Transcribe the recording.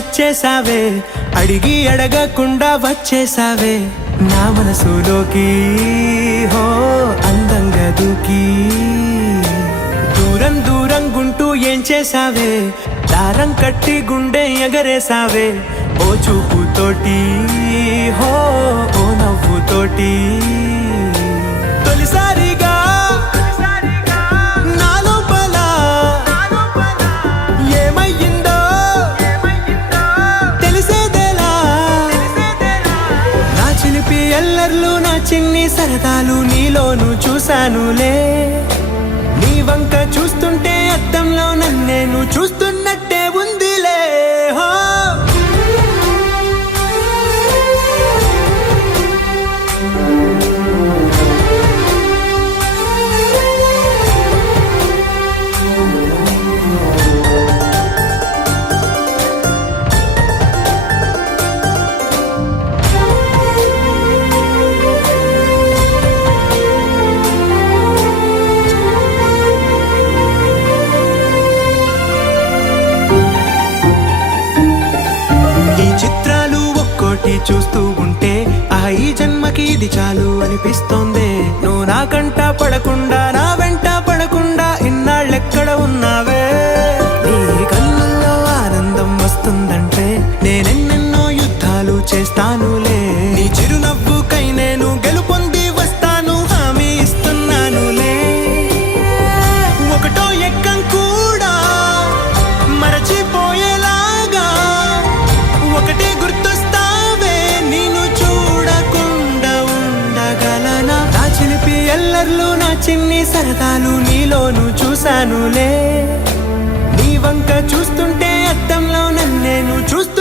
నచ్చేసావే, అడిగి అడగకుండా వచ్చేసావే నా మనసులోకి. హో అందంగా దూకి దూరం దూరం గుంటూ ఏం చేసావే, దారం కట్టి గుండె ఎగరేసావే ఓ చూపుతోటి, హో ఓ నవ్వుతోటి. తొలిసారిగా నా లోపల ఏమయ్యిందో తెలిసేదేలా. నా చిలిపి ఎల్లర్లు నా చిన్ని సరదాలు నీలోను చూశానులే. నీ వంక చూస్తుంటే అద్దంలో నన్నేను చూస్తున్నట్టే ఉందిలే. హో చూస్తూ ఉంటే ఈ జన్మకి ఇది చాలు అనిపిస్తోంది. నువ్వు నా కంట పడకుండా నా వెంట పడకుండా ఇన్నాళ్ళెక్కడ ఉన్నావే. నీ కళ్ళల్లో ఆనందం వస్తుందంటే నేనెన్నెన్నో యుద్ధాలు చేస్తానులే. నీ చిరునవ్వుకై నేను గెలుపొంది వస్తాను హామీ ఇస్తున్నానులే. ఒకటో ఎక్కం కూడా మరచిపోయేలాగా ఒకటే గుర్తు ఎల్లర్లు నా చిన్ని సరదాలు నీలోను చూశానులే. నీ వంక చూస్తుంటే అద్దంలో నన్నేను చూస్తూ